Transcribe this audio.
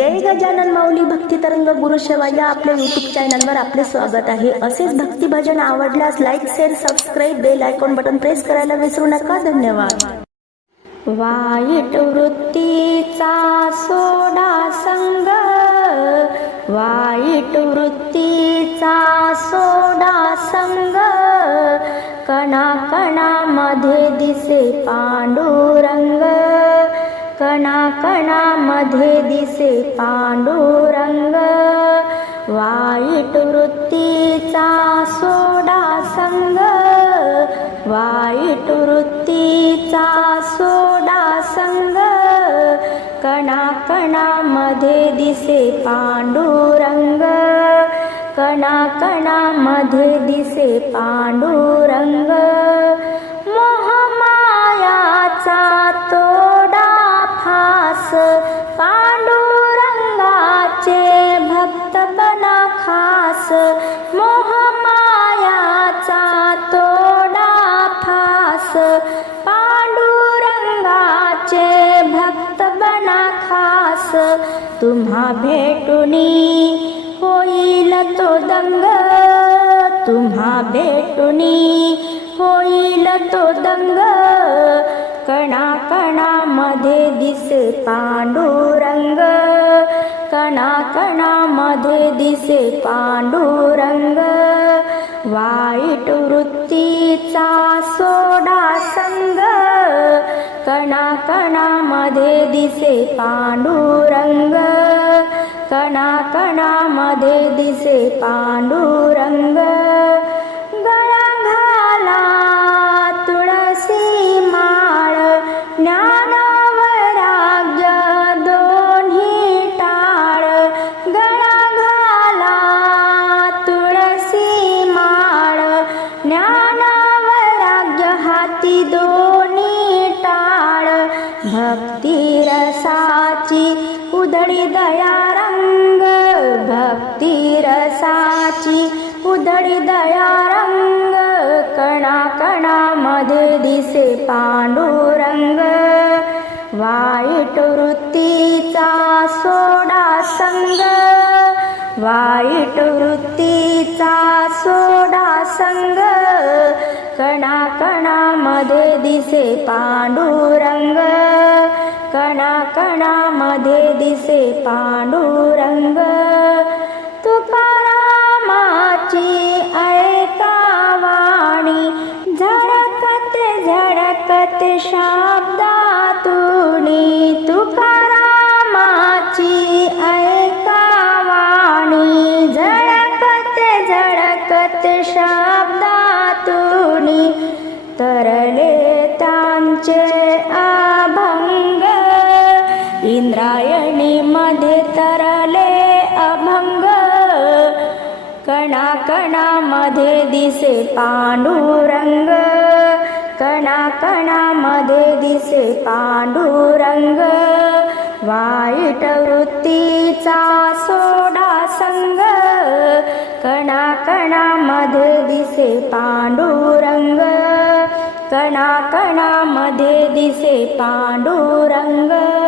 जय गजानन माऊली भक्ती तरंग गुरुसेवा या आपल्या युट्यूब चॅनलवर आपले स्वागत आहे. असेच भक्ती भजन आवडल्यास like share subscribe bell icon button press करायला विसरू नका. धन्यवाद. वाईट वृत्तीचा सोडा संग वाईट वृत्तीचा सोडा संग कणा कणामध्ये दिसे पांडुरंग कणाकणामध्ये दिसे पांडुरंग. वाईट वृत्तीचा सोडा संग. वाईट वृत्तीचा सोडा संग. कणाकणामध्ये दिसे पांडुरंग. कणाकणामध्ये दिसे पांडुरंग. फास पांडुरंगाचे भक्त बना खास मोहमायाचा तोडा फास. पांडुरंगाचे भक्त बना खास तुम्हा भेटुनी होईल तो दंग. तुम्हा भेटुनी होईल तो दंग. कणाकणामध्ये दिस दिसे पांडुरंग. कणाकणामध्ये दिस दिसे पांडुरंग. वाईट वृत्तीचा सोडा संग. कणाकणामध्ये दिसे पांडुरंग. कणाकणामध्ये दिसे पांडुरंग. रसाची उधळी दया रंग भक्ती रसाची उधळी दया रंग कणा कणामध्ये दिसे पांडुरंग. वाईट वृत्तीचा सोडा संग वाईट वृत्तीचा सोडा संग कणा कणामध्ये दिसे पांडुर दिसे पांडुरंग तुकारामाची ऐका वाणी. झडकत झडकत शब्दातुनी तुकारामाची ऐका वाणी. झडकत झडकत शब्दातुनी तरले त्यांचे मध्ये दिसे पांडुरंग. कणा कणामध्ये दिसे पांडुरंग. वाईट वृत्तीचा सोडा संग. कणा कणामध्ये दिसे पांडुरंग. कणा कणामध्ये दिसे पांडुरंग.